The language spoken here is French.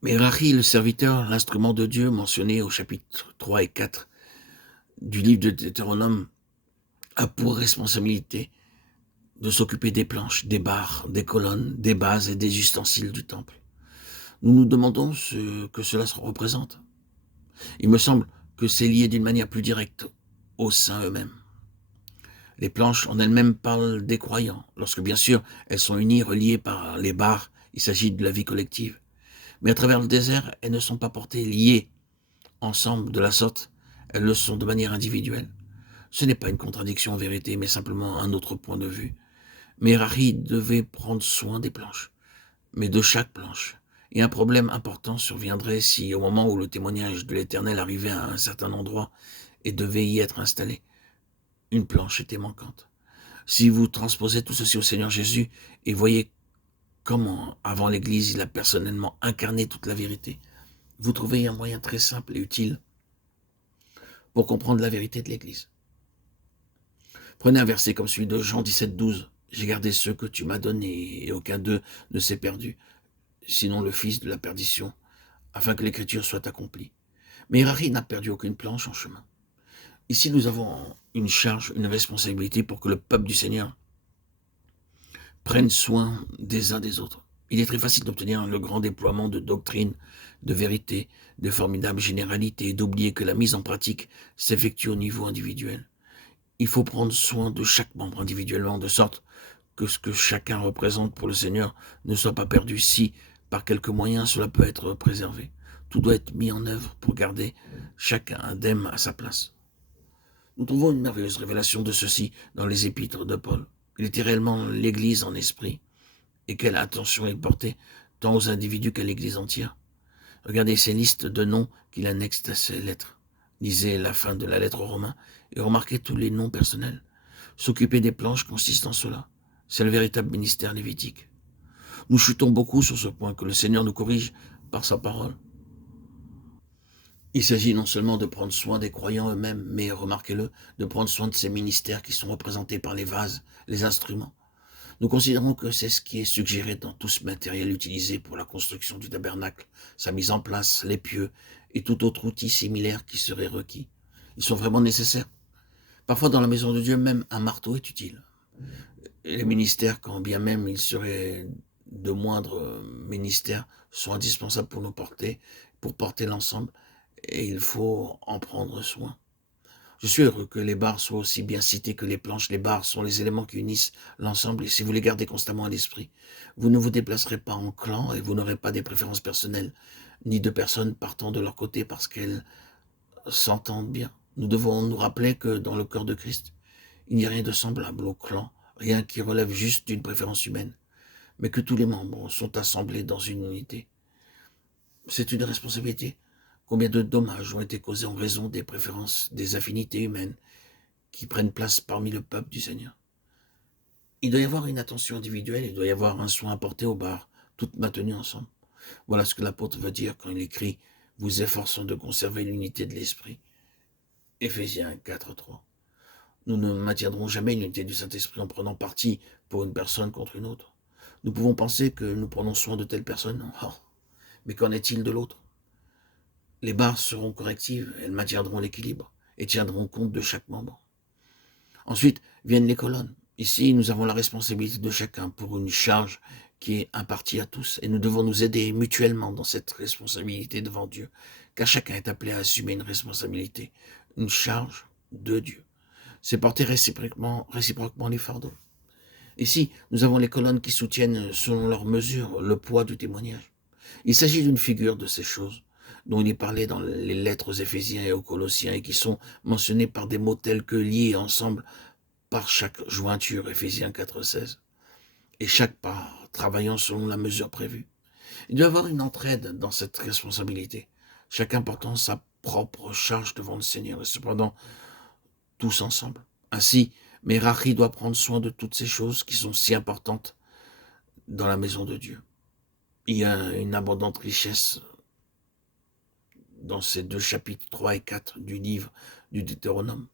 Merachi, le serviteur, l'instrument de Dieu mentionné au chapitre 3 et 4 du livre de Deutéronome, a pour responsabilité de s'occuper des planches, des barres, des colonnes, des bases et des ustensiles du temple. Nous nous demandons ce que cela représente. Il me semble que c'est lié d'une manière plus directe aux saints eux-mêmes. Les planches en elles-mêmes parlent des croyants, lorsque bien sûr elles sont unies, reliées par les barres, il s'agit de la vie collective. Mais à travers le désert, elles ne sont pas portées liées ensemble de la sorte, elles le sont de manière individuelle. Ce n'est pas une contradiction en vérité, mais simplement un autre point de vue. Merari devait prendre soin des planches, mais de chaque planche. Et un problème important surviendrait si, au moment où le témoignage de l'Éternel arrivait à un certain endroit et devait y être installé, une planche était manquante. Si vous transposez tout ceci au Seigneur Jésus et voyez comment, avant l'Église, il a personnellement incarné toute la vérité, vous trouvez un moyen très simple et utile pour comprendre la vérité de l'Église. Prenez un verset comme celui de Jean 17,12. J'ai gardé ceux que tu m'as donnés, et aucun d'eux ne s'est perdu, sinon le fils de la perdition, afin que l'écriture soit accomplie. Mais Harry n'a perdu aucune planche en chemin. Ici, nous avons une charge, une responsabilité pour que le peuple du Seigneur prenne soin des uns des autres. Il est très facile d'obtenir le grand déploiement de doctrines, de vérités, de formidables généralités, et d'oublier que la mise en pratique s'effectue au niveau individuel. Il faut prendre soin de chaque membre individuellement, de sorte que ce que chacun représente pour le Seigneur ne soit pas perdu si, par quelque moyen, cela peut être préservé. Tout doit être mis en œuvre pour garder chacun indemne à sa place. Nous trouvons une merveilleuse révélation de ceci dans les épîtres de Paul. Il était réellement l'Église en esprit, et quelle attention il portait tant aux individus qu'à l'Église entière. Regardez ces listes de noms qu'il annexe à ses lettres. Lisez la fin de la lettre aux Romains et remarquez tous les noms personnels. S'occuper des planches consiste en cela. C'est le véritable ministère lévitique. Nous chutons beaucoup sur ce point, que le Seigneur nous corrige par sa parole. Il s'agit non seulement de prendre soin des croyants eux-mêmes, mais, remarquez-le, de prendre soin de ces ministères qui sont représentés par les vases, les instruments. Nous considérons que c'est ce qui est suggéré dans tout ce matériel utilisé pour la construction du tabernacle, sa mise en place, les pieux et tout autre outil similaire qui serait requis. Ils sont vraiment nécessaires. Parfois, dans la maison de Dieu, même un marteau est utile. Et les ministères, quand bien même ils seraient de moindres ministères, sont indispensables pour porter l'ensemble, et il faut en prendre soin. Je suis heureux que les barres soient aussi bien citées que les planches. Les barres sont les éléments qui unissent l'ensemble, et si vous les gardez constamment à l'esprit, vous ne vous déplacerez pas en clan et vous n'aurez pas des préférences personnelles, ni de personnes partant de leur côté parce qu'elles s'entendent bien. Nous devons nous rappeler que dans le corps de Christ, il n'y a rien de semblable au clan, rien qui relève juste d'une préférence humaine, mais que tous les membres sont assemblés dans une unité. C'est une responsabilité. Combien de dommages ont été causés en raison des préférences, des affinités humaines qui prennent place parmi le peuple du Seigneur. Il doit y avoir une attention individuelle, il doit y avoir un soin apporté aux barres, toutes maintenues ensemble. Voilà ce que l'apôtre veut dire quand il écrit « Vous efforçons de conserver l'unité de l'esprit ». Éphésiens 4,3. Nous ne maintiendrons jamais l'unité du Saint-Esprit en prenant parti pour une personne contre une autre. Nous pouvons penser que nous prenons soin de telle personne, oh, mais qu'en est-il de l'autre? Les barres seront correctives, elles maintiendront l'équilibre et tiendront compte de chaque membre. Ensuite viennent les colonnes. Ici, nous avons la responsabilité de chacun pour une charge qui est impartie à tous, et nous devons nous aider mutuellement dans cette responsabilité devant Dieu, car chacun est appelé à assumer une responsabilité, une charge de Dieu. C'est porter réciproquement les fardeaux. Ici, nous avons les colonnes qui soutiennent, selon leur mesure, le poids du témoignage. Il s'agit d'une figure de ces choses dont il est parlé dans les lettres aux Éphésiens et aux Colossiens et qui sont mentionnées par des mots tels que liés ensemble par chaque jointure, Éphésiens 4,16, et chaque part travaillant selon la mesure prévue. Il doit y avoir une entraide dans cette responsabilité, chacun portant sa propre charge devant le Seigneur et cependant tous ensemble. Ainsi, Merari doit prendre soin de toutes ces choses qui sont si importantes dans la maison de Dieu. Il y a une abondante richesse dans ces deux chapitres 3 et 4 du livre du Deutéronome.